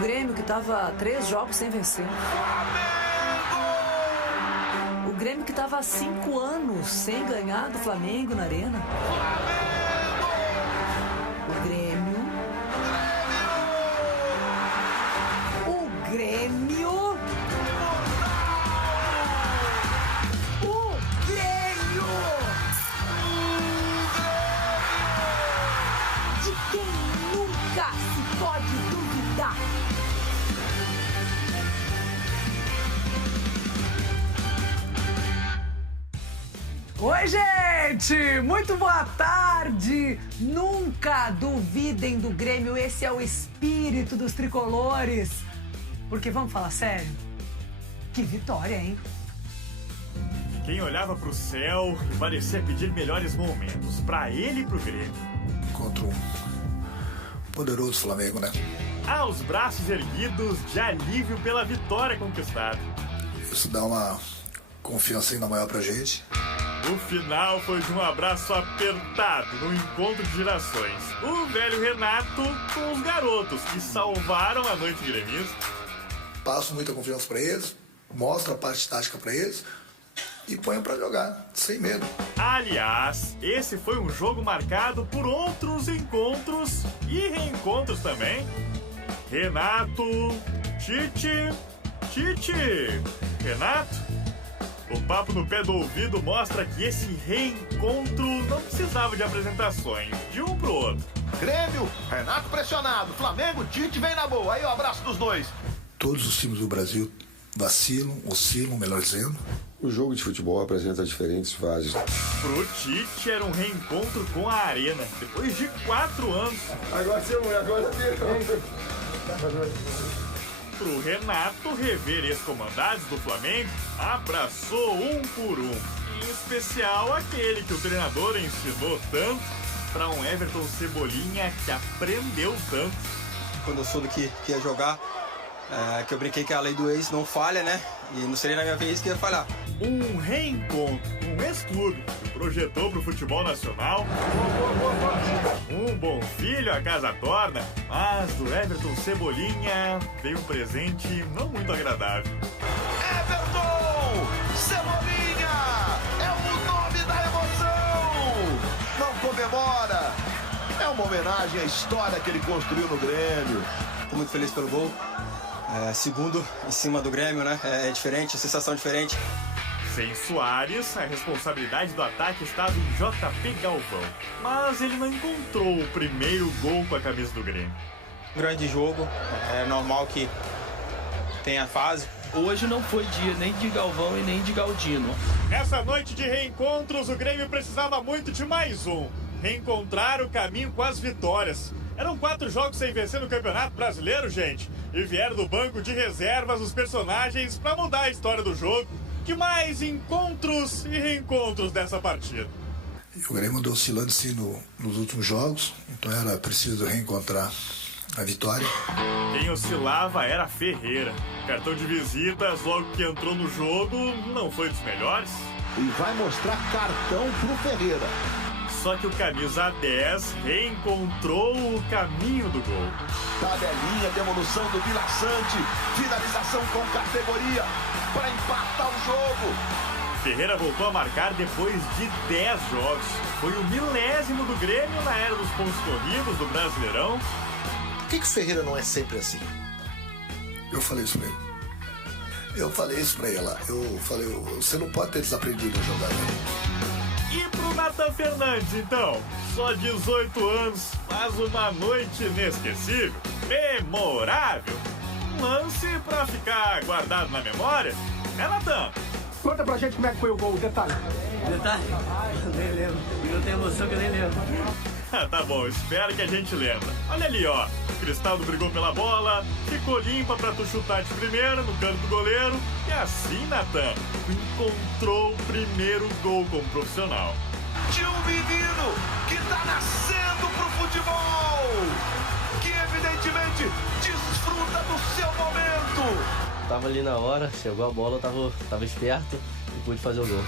O Grêmio que tava 3 jogos sem vencer. O Grêmio que tava há 5 anos sem ganhar do Flamengo na Arena. O Grêmio. O Grêmio. De quem nunca se pode duvidar. Oi, gente! Muito boa tarde! Nunca duvidem do Grêmio, esse é o espírito dos tricolores. Porque vamos falar sério? Que vitória, hein? Quem olhava pro céu e parecia pedir melhores momentos pra ele e pro Grêmio. Contra um poderoso Flamengo, né? Aos braços erguidos de alívio pela vitória conquistada. Isso dá uma confiança ainda maior pra gente. O final foi de um abraço apertado no encontro de gerações. O velho Renato com os garotos que salvaram a noite gremista. Passo muita confiança pra eles, mostro a parte tática pra eles e ponho pra jogar, sem medo. Aliás, esse foi um jogo marcado por outros encontros e reencontros também. Renato, Tite, Renato. O papo no pé do ouvido mostra que esse reencontro não precisava de apresentações, de um pro outro. Grêmio, Renato pressionado, Flamengo, Tite vem na boa, aí o abraço dos dois. Todos os times do Brasil oscilam, melhor dizendo. O jogo de futebol apresenta diferentes fases. Pro Tite era um reencontro com a Arena, depois de 4 anos. Agora Pro Renato, rever ex-comandados do Flamengo abraçou um por um. Em especial aquele que o treinador ensinou tanto para um Everton Cebolinha que aprendeu tanto. Quando eu soube que ia jogar, que eu brinquei que a lei do ex não falha, né? E não seria na minha vez que ia falhar. Um reencontro com um ex-clube que projetou pro futebol nacional. Um bom filho a casa torna, mas do Everton Cebolinha veio um presente não muito agradável. Everton Cebolinha é o nome da emoção. Não comemora. É uma homenagem à história que ele construiu no Grêmio. Tô muito feliz pelo gol. Segundo em cima do Grêmio, né? É diferente, sensação diferente. Sem Soares, a responsabilidade do ataque estava em JP Galvão. Mas ele não encontrou o primeiro gol com a camisa do Grêmio. Grande jogo, é normal que tenha fase. Hoje não foi dia nem de Galvão e nem de Galdino. Nessa noite de reencontros, o Grêmio precisava muito de mais um. Reencontrar o caminho com as vitórias. Eram 4 jogos sem vencer no Campeonato Brasileiro, gente. E vieram do banco de reservas os personagens para mudar a história do jogo. Que mais encontros e reencontros dessa partida. E o Grêmio andou oscilando sim nos últimos jogos, então era preciso reencontrar a vitória. Quem oscilava era Ferreira. Cartão de visitas, logo que entrou no jogo, não foi dos melhores. E vai mostrar cartão pro Ferreira. Só que o camisa 10 reencontrou o caminho do gol. Tabelinha, demolição do Vila Sante, finalização com categoria para empatar o jogo. Ferreira voltou a marcar depois de 10 jogos. Foi o 10º do Grêmio na era dos pontos corridos do Brasileirão. Por que o Ferreira não é sempre assim? Eu falei isso pra ele. Eu falei, você não pode ter desaprendido a jogar, né? E pro Nathan Fernandes, então? Só 18 anos, mas uma noite inesquecível, memorável. Um lance pra ficar guardado na memória, né, Nathan? Conta pra gente como é que foi o gol, detalhe. Detalhe? Eu nem lembro. Eu tenho emoção que eu nem lembro. Tá bom, espero que a gente lembre. Olha ali, ó. O Cristaldo brigou pela bola, ficou limpa pra tu chutar de primeira no canto do goleiro. E assim, Nathan, tu encontrou o primeiro gol como profissional. De um menino que tá nascendo pro futebol, que evidentemente desfruta do seu momento. Tava ali na hora, chegou a bola, eu tava esperto. que pude fazer o gol.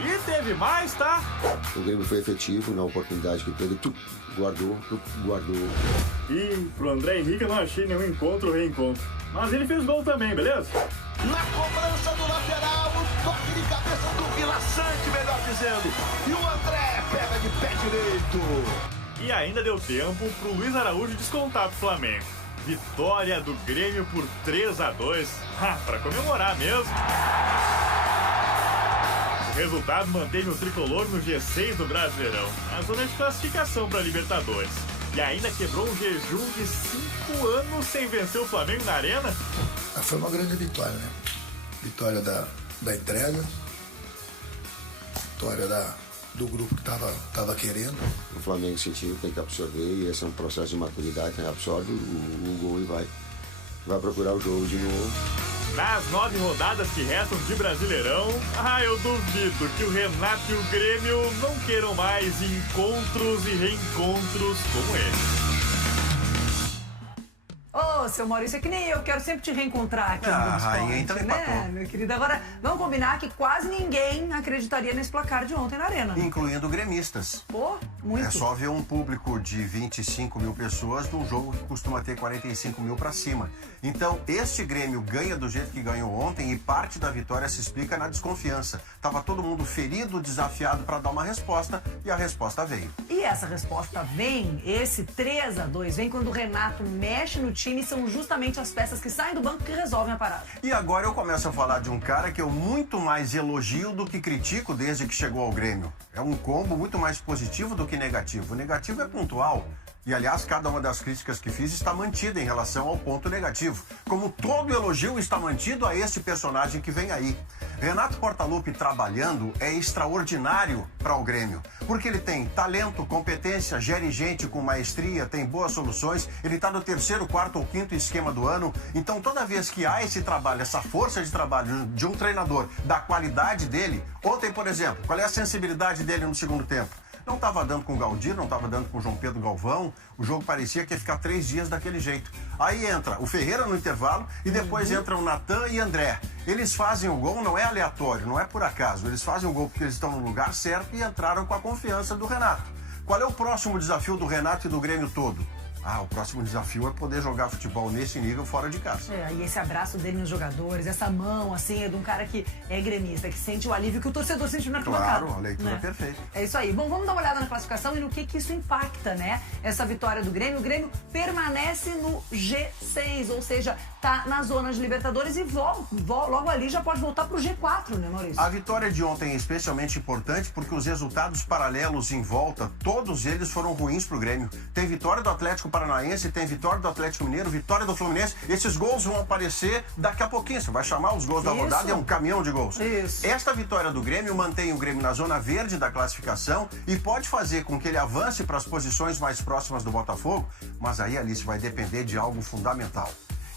E teve mais, tá? O Grêmio foi efetivo na oportunidade que teve, guardou. E pro André Henrique eu não achei nenhum encontro ou reencontro. Mas ele fez gol também, beleza? Na cobrança do lateral, o toque de cabeça do Vila Sante, melhor dizendo. E o André pega de pé direito. E ainda deu tempo pro Luiz Araújo descontar pro Flamengo. Vitória do Grêmio por 3-2. Pra comemorar mesmo. O resultado manteve o tricolor no G6 do Brasileirão, na zona de classificação para Libertadores. E ainda quebrou um jejum de 5 anos sem vencer o Flamengo na Arena. Foi uma grande vitória, né? Vitória da entrega, vitória do grupo que tava querendo. O Flamengo sentiu, tem que absorver, e esse é um processo de maturidade, né? Absorve o gol e vai procurar o jogo de novo. Nas 9 rodadas que restam de Brasileirão, eu duvido que o Renato e o Grêmio não queiram mais encontros e reencontros como esse. Ô, seu Maurício, é que nem eu quero sempre te reencontrar aqui no Globo Esporte, então né, meu querido? Agora, vamos combinar que quase ninguém acreditaria nesse placar de ontem na Arena. Né? Incluindo gremistas. Pô, muito. É só ver um público de 25 mil pessoas num jogo que costuma ter 45 mil pra cima. Então, este Grêmio ganha do jeito que ganhou ontem e parte da vitória se explica na desconfiança. Tava todo mundo ferido, desafiado pra dar uma resposta e a resposta veio. E essa resposta vem, esse 3-2, vem quando o Renato mexe no time e são justamente as peças que saem do banco que resolvem a parada. E agora eu começo a falar de um cara que eu muito mais elogio do que critico desde que chegou ao Grêmio. É um combo muito mais positivo do que negativo. O negativo é pontual. E, aliás, cada uma das críticas que fiz está mantida em relação ao ponto negativo. Como todo elogio está mantido a este personagem que vem aí. Renato Portaluppi trabalhando é extraordinário para o Grêmio. Porque ele tem talento, competência, gere gente com maestria, tem boas soluções. Ele está no 3º, 4º ou 5º esquema do ano. Então, toda vez que há esse trabalho, essa força de trabalho de um treinador, da qualidade dele... Ontem, por exemplo, qual é a sensibilidade dele no segundo tempo? Não estava dando com o Galdir, não estava dando com o João Pedro Galvão. O jogo parecia que ia ficar 3 dias daquele jeito. Aí entra o Ferreira no intervalo e depois entram o Natan e André. Eles fazem o gol, não é aleatório, não é por acaso. Eles fazem o gol porque eles estão no lugar certo e entraram com a confiança do Renato. Qual é o próximo desafio do Renato e do Grêmio todo? O próximo desafio é poder jogar futebol nesse nível fora de casa. E esse abraço dele nos jogadores, essa mão, assim, é de um cara que é gremista, que sente o alívio que o torcedor sente na arquibancada. Claro, a leitura é perfeita. É isso aí. Bom, vamos dar uma olhada na classificação e no que isso impacta, né? Essa vitória do Grêmio. O Grêmio permanece no G6, ou seja, tá na zona de Libertadores e logo ali já pode voltar pro G4, né, Maurício? A vitória de ontem é especialmente importante porque os resultados paralelos em volta, todos eles foram ruins pro Grêmio. Tem vitória do Atlético Paranaense, tem vitória do Atlético Mineiro, vitória do Fluminense. Esses gols vão aparecer daqui a pouquinho. Você vai chamar os gols da rodada, é um caminhão de gols. Isso. Esta vitória do Grêmio mantém o Grêmio na zona verde da classificação e pode fazer com que ele avance para as posições mais próximas do Botafogo, mas aí, Alice, vai depender de algo fundamental.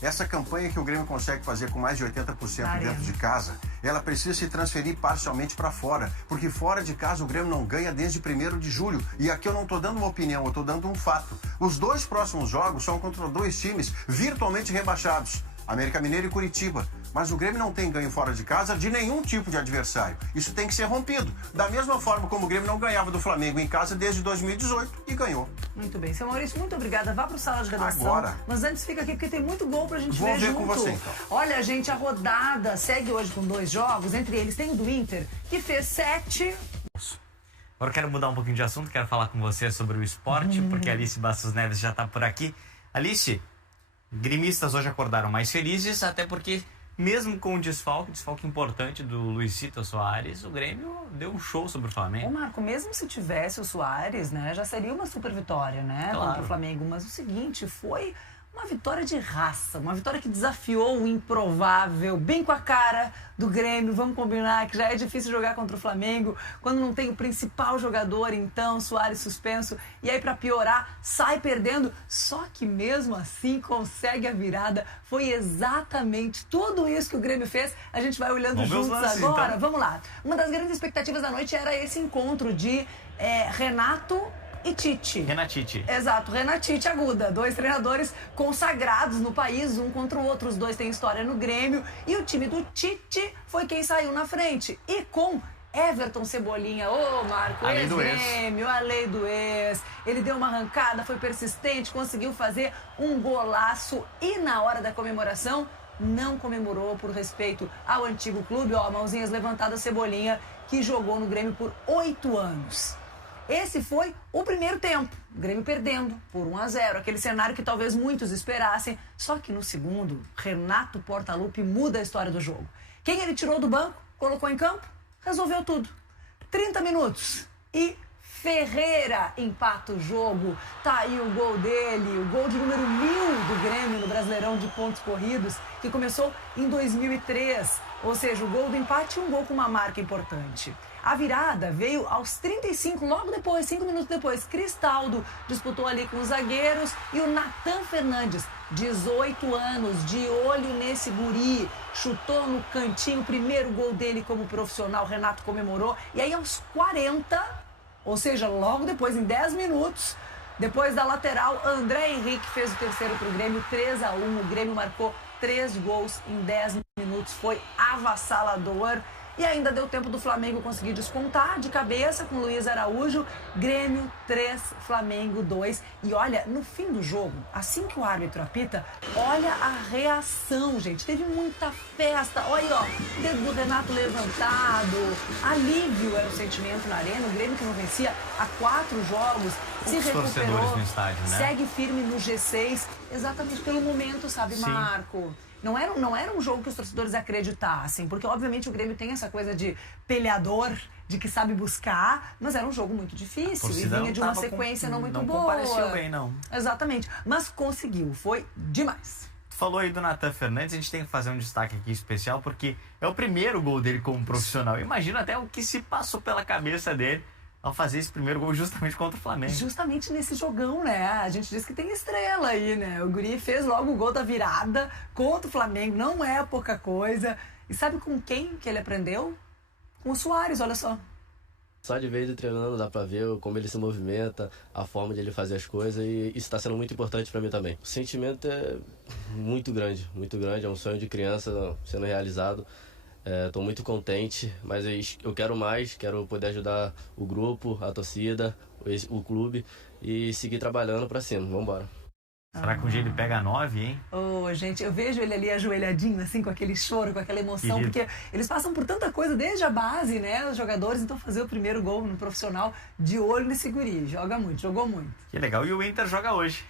Essa campanha que o Grêmio consegue fazer com mais de 80% dentro de casa, ela precisa se transferir parcialmente para fora, porque fora de casa o Grêmio não ganha desde 1º de julho. E aqui eu não estou dando uma opinião, eu estou dando um fato. Os 2 próximos jogos são contra 2 times virtualmente rebaixados, América Mineiro e Curitiba. Mas o Grêmio não tem ganho fora de casa de nenhum tipo de adversário. Isso tem que ser rompido. Da mesma forma como o Grêmio não ganhava do Flamengo em casa desde 2018 e ganhou. Muito bem. Seu Maurício, muito obrigada. Vá pro sala de redação. Agora. Mas antes fica aqui porque tem muito gol pra gente ver Vou ver junto. com você, então. Olha, gente, a rodada segue hoje com 2 jogos. Entre eles tem o do Inter, que fez 7... Agora eu quero mudar um pouquinho de assunto. Quero falar com você sobre o esporte, porque a Alice Bastos Neves já tá por aqui. Alice, gremistas hoje acordaram mais felizes, até porque... Mesmo com o desfalque importante do Luizito Soares, o Grêmio deu um show sobre o Flamengo. Ô Marco, mesmo se tivesse o Soares, né, já seria uma super vitória, né, claro, contra o Flamengo. Mas o seguinte, foi uma vitória de raça, uma vitória que desafiou o improvável, bem com a cara do Grêmio. Vamos combinar que já é difícil jogar contra o Flamengo, quando não tem o principal jogador, então, Soares suspenso. E aí, pra piorar, sai perdendo, só que mesmo assim consegue a virada. Foi exatamente tudo isso que o Grêmio fez. A gente vai olhando juntos agora. Então. Vamos lá. Uma das grandes expectativas da noite era esse encontro de Renato e Tite. Renatite. Exato, Renatite Aguda. 2 treinadores consagrados no país, um contra o outro. Os dois têm história no Grêmio. E o time do Tite foi quem saiu na frente. E com Everton Cebolinha, Marco, ex-Grêmio, a lei do ex. Ele deu uma arrancada, foi persistente, conseguiu fazer um golaço. E na hora da comemoração, não comemorou por respeito ao antigo clube. Mãozinhas levantadas, Cebolinha, que jogou no Grêmio por 8 anos. Esse foi o primeiro tempo, o Grêmio perdendo por 1-0, aquele cenário que talvez muitos esperassem. Só que no segundo, Renato Portaluppi muda a história do jogo. Quem ele tirou do banco, colocou em campo, resolveu tudo. 30 minutos e Ferreira empata o jogo. Tá aí o gol dele, o gol de número 1000 do Grêmio no Brasileirão de pontos corridos, que começou em 2003. Ou seja, o gol do empate e um gol com uma marca importante. A virada veio aos 35, logo depois, 5 minutos depois. Cristaldo disputou ali com os zagueiros e o Nathan Fernandes, 18 anos, de olho nesse guri, chutou no cantinho, o primeiro gol dele como profissional. Renato comemorou. E aí aos 40, ou seja, logo depois, em 10 minutos, depois da lateral, André Henrique fez o terceiro para o Grêmio, 3-1. O Grêmio marcou 3 gols em 10 minutos, foi avassalador. E ainda deu tempo do Flamengo conseguir descontar de cabeça com Luiz Araújo. Grêmio 3, Flamengo 2. E olha, no fim do jogo, assim que o árbitro apita, olha a reação, gente. Teve muita festa. Olha aí, ó, dedo do Renato levantado. Alívio era o sentimento na arena. O Grêmio, que não vencia há 4 jogos, se recuperou, no estádio, né? Segue firme no G6, exatamente pelo momento, sabe, Sim. Marco? Não era um jogo que os torcedores acreditassem, porque obviamente o Grêmio tem essa coisa de peleador, de que sabe buscar, mas era um jogo muito difícil e vinha de uma sequência não muito boa. Não compareceu bem, não. Exatamente, mas conseguiu, foi demais. Tu falou aí do Nathan Fernandes, a gente tem que fazer um destaque aqui especial, porque é o primeiro gol dele como profissional. Imagina até o que se passou pela cabeça dele ao fazer esse primeiro gol justamente contra o Flamengo. Justamente nesse jogão, né? A gente diz que tem estrela aí, né? O guri fez logo o gol da virada contra o Flamengo, não é pouca coisa. E sabe com quem que ele aprendeu? Com o Soares, olha só. Só de vez em treinando dá pra ver como ele se movimenta, a forma de ele fazer as coisas, e isso está sendo muito importante pra mim também. O sentimento é muito grande, é um sonho de criança sendo realizado. Estou muito contente, mas eu quero mais, quero poder ajudar o grupo, a torcida, o clube e seguir trabalhando para cima. Vamos embora. Será que um dia ele pega 9, hein? Gente, eu vejo ele ali ajoelhadinho, assim, com aquele choro, com aquela emoção, porque eles passam por tanta coisa desde a base, né, os jogadores, então fazer o primeiro gol no profissional de olho nesse guri, joga muito, jogou muito. Que legal, e o Inter joga hoje.